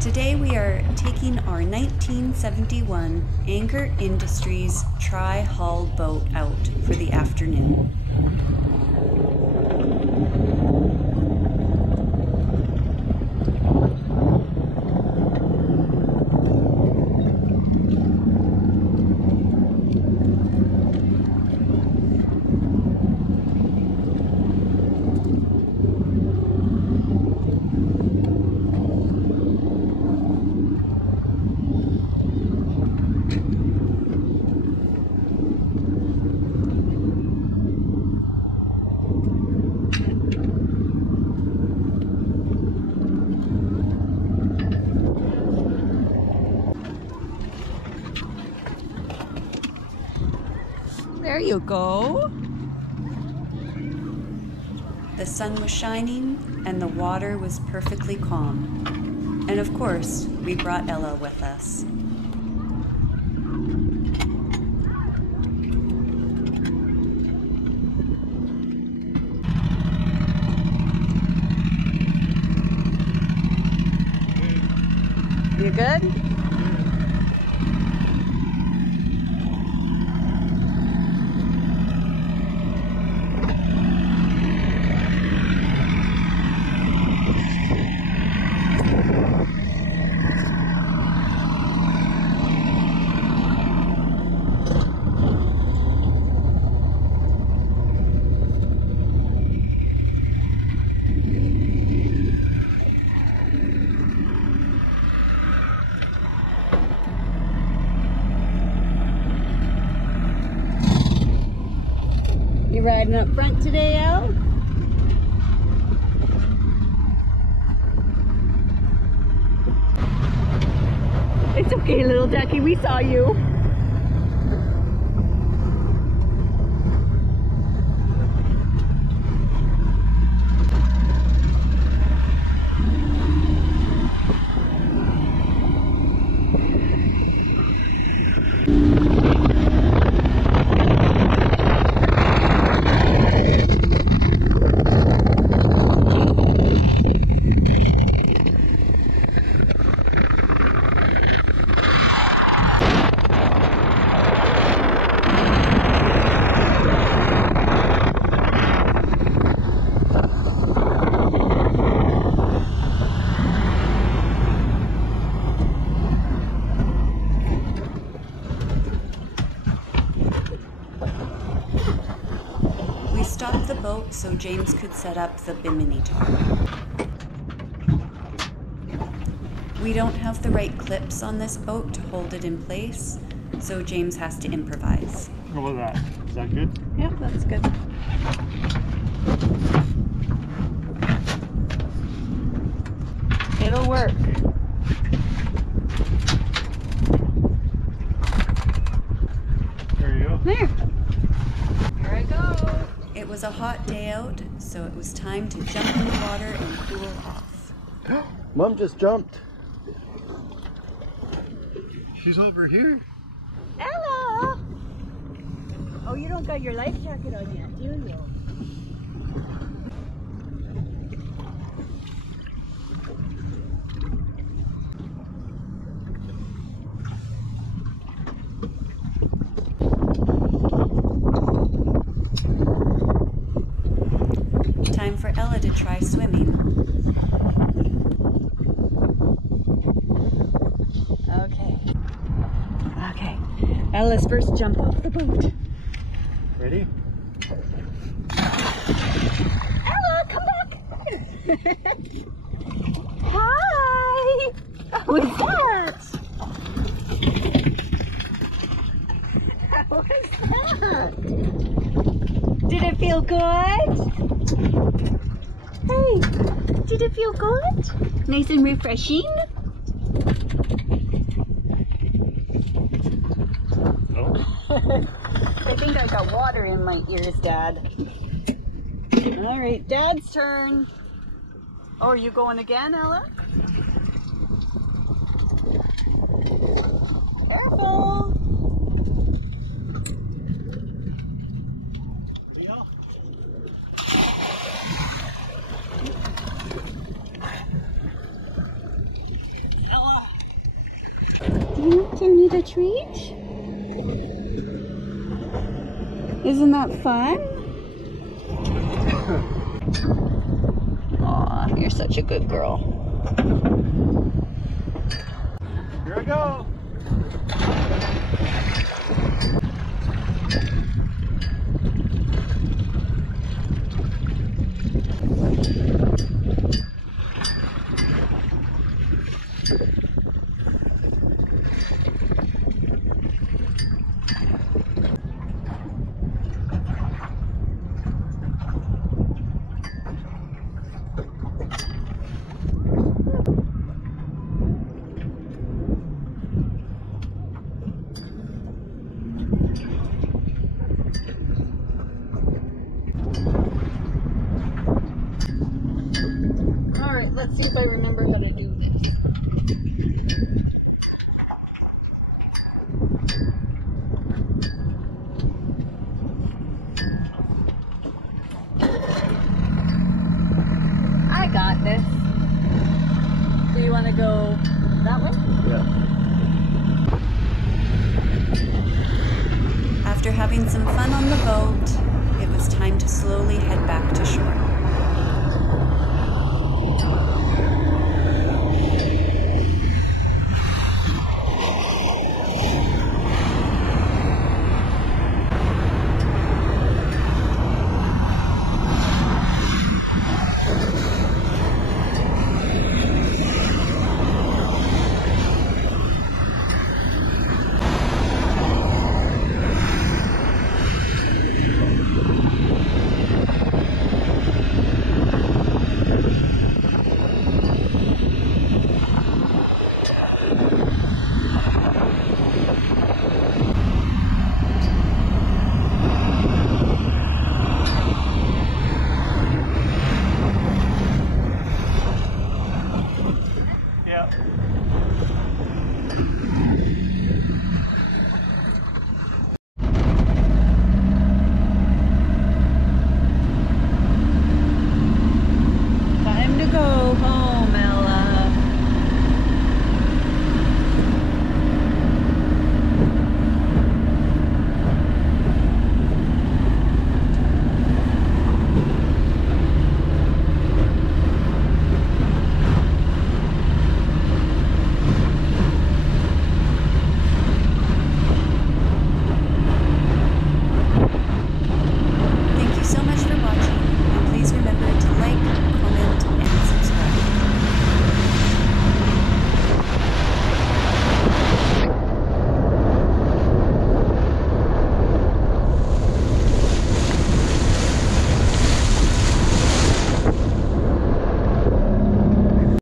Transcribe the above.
Today we are taking our 1971 Anchor Industries tri-hull boat out for the afternoon. There you go. The sun was shining and the water was perfectly calm. And of course, we brought Ella with us. You good? You riding up front today, Al? It's okay, little ducky, we saw you. We stopped the boat so James could set up the bimini top. We don't have the right clips on this boat to hold it in place, so James has to improvise. How about that? Is that good? Yep, that's good. It'll work. There you go. There. Here I go. It was a hot day out, so it was time to jump in the water and cool off. Mom just jumped. She's over here. Ella! Oh, you don't got your life jacket on yet, do you? Time for Ella to try swimming. Okay, Ella's first jump off the boat. Ready? Ella, come back! Hi! How was that? How was that? Did it feel good? Hey, did it feel good? Nice and refreshing? I think I got water in my ears, Dad. All right, Dad's turn. Oh, are you going again, Ella? Careful. need a treat? Isn't that fun? Aw, you're such a good girl. Here I go. Alright, let's see if I remember how to do this. I got this. Do you want to go that way? Yeah. After having some fun on the boat, it was time to slowly head back to shore.